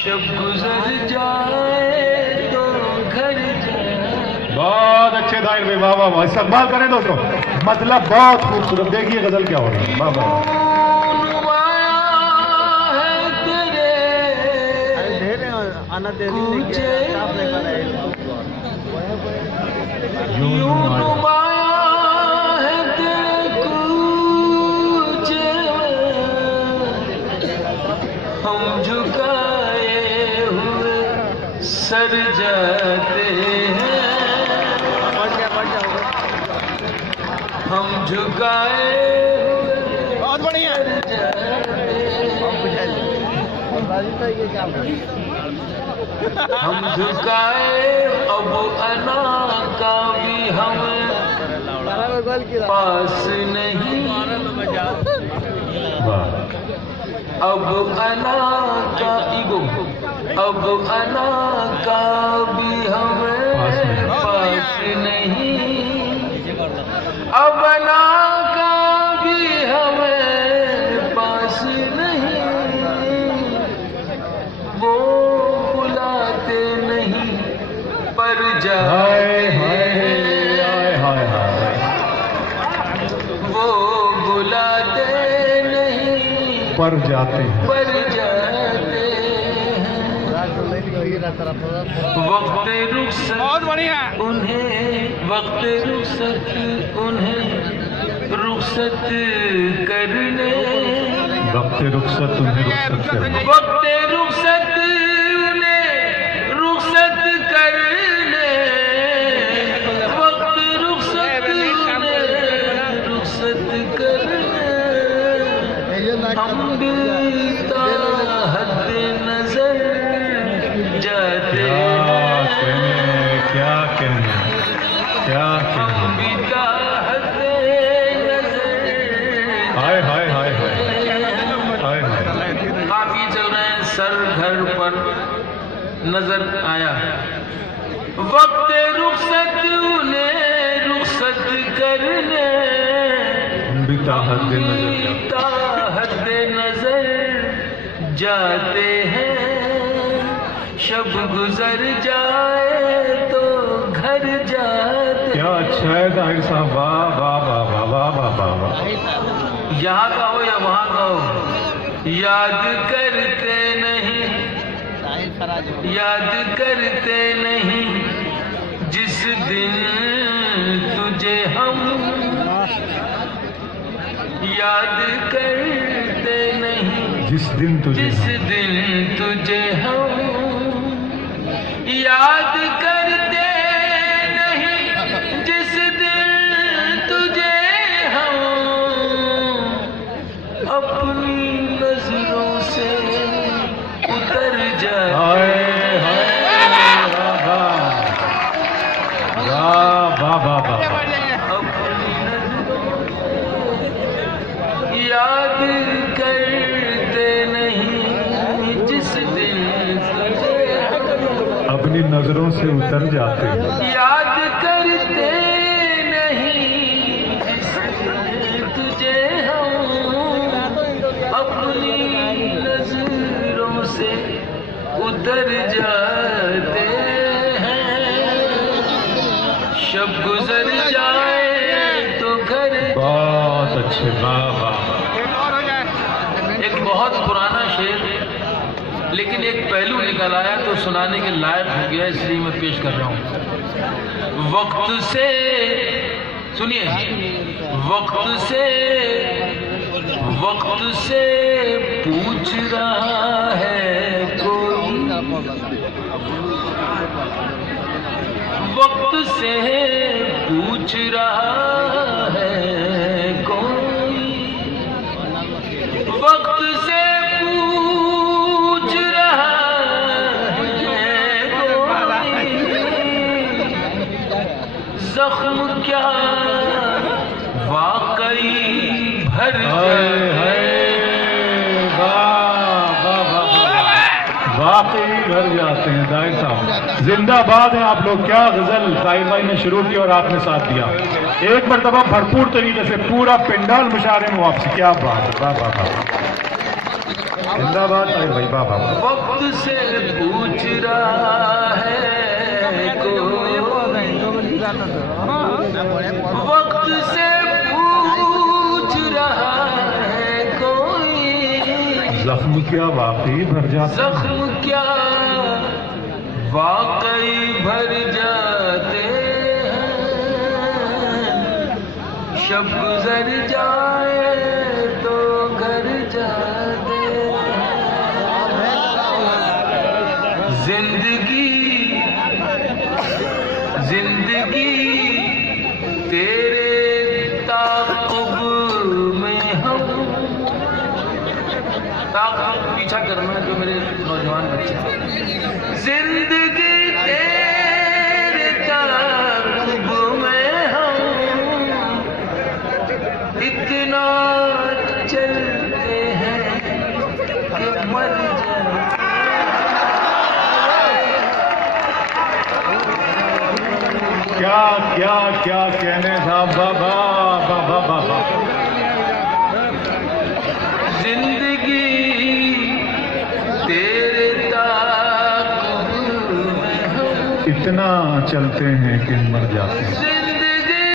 शब गुजर जाए तो घर जाए। बहुत अच्छे दायर भाई, वाह वाह वाह, इस्तेमाल करें दोस्तों, मतलब बहुत खूबसूरत। देखिए गजल क्या हो रही है, वाह वाह। हम झुकाए हुए सर जाते हैं, हम झुकाए बहुत बढ़िया। हम झुकाए अब अना का भी हम पास नहीं, अब अना का ईगो, अब अना का भी हमें पास नहीं, अब अना का भी हमें पास नहीं। वो बुलाते नहीं पर जाए हैं, वो बुलाते नहीं पर जाते हैं, पर जाते हैं। वक्त रुखसत बहुत बढ़िया। उन्हें वक्त रुखसत उन्हें रुखसत करने, वक्त रुखसत उन्हें रुखसत करने, वक्त रुखसत उन्हें रुखसत करने, वक्त रुखसत उन्हें रुखसत करने। हम बीता हद नजर जाते हैं, क्या कहने, क्या हम कहने। बीता हद नजर। हाय हाय हाय हाय हाय। काफी चल रहे हैं, सर घर पर नजर आया। वक्त रुखसत उन्हें रुखसत करने, बिताहत नजर हद नजर जाते हैं। शब गुजर जाए तो घर जाते। क्या अच्छा है दाहिर साहब, वाह वाह वाह वाह वाह वाह वाह वाह। यहाँ का हो या वहाँ का हो, याद करते नहीं, याद करते नहीं जिस दिन तुझे हम, याद करते नहीं जिस दिन तुझे जिस दिन तुझे हम, याद करते नहीं जिस दिन तुझे हम अपनी नजरों से उतर जाए। हाय हाय वाह वाह वाह वाह वाह। अपनी नजरों याद करते नहीं जिस दिन तुझे, अपनी नजरों से उतर जाते हैं, याद करते नहीं जिस दिन तुझे हम अपनी नजरों से उतर जाते हैं। शब गुजर जाए तो घर। बहुत अच्छे, वाह वाह। एक बहुत पुराना शेर, लेकिन एक पहलू निकल आया तो सुनाने के लायक हो गया, इसलिए मैं पेश कर रहा हूं। वक्त से सुनिए, वक्त से पूछ रहा है कोई, वक्त से पूछ रहा है कोई, वक्त से पूछ रहा है कोई, जख्म क्या वाकई भर जाए। वाकई घर जाते हैं। दाहिर साहब जिंदाबाद हैं आप लोग। क्या गजल ताहिर भाई ने शुरू की और आपने साथ दिया। एक मरतबा भरपूर तरीके से पूरा पिंडाल मुशारे में वापसी। क्या बात है, वाह वाह वाह। जिंदाबाद ताहिर भाई, वाह वाह। वक्त से जख्म क्या वाकई भर जाते हैं? जख्म क्या वाकई भर जाते हैं, शब गुजर जाए तो घर जाते हैं। जिंदगी तेरे ताक़ुब में हम, ताक़ुब पीछा करना जो मेरे नौजवान बच्चे, जिंदगी तेरे ताक़ुब में हम इतना चलते हैं कि मर जाए। क्या क्या क्या कहने साहब, बाबा बाबा बाबा। जिंदगी तेरे ताक़ुब में हम इतना चलते हैं कि मर जाते हैं। जिंदगी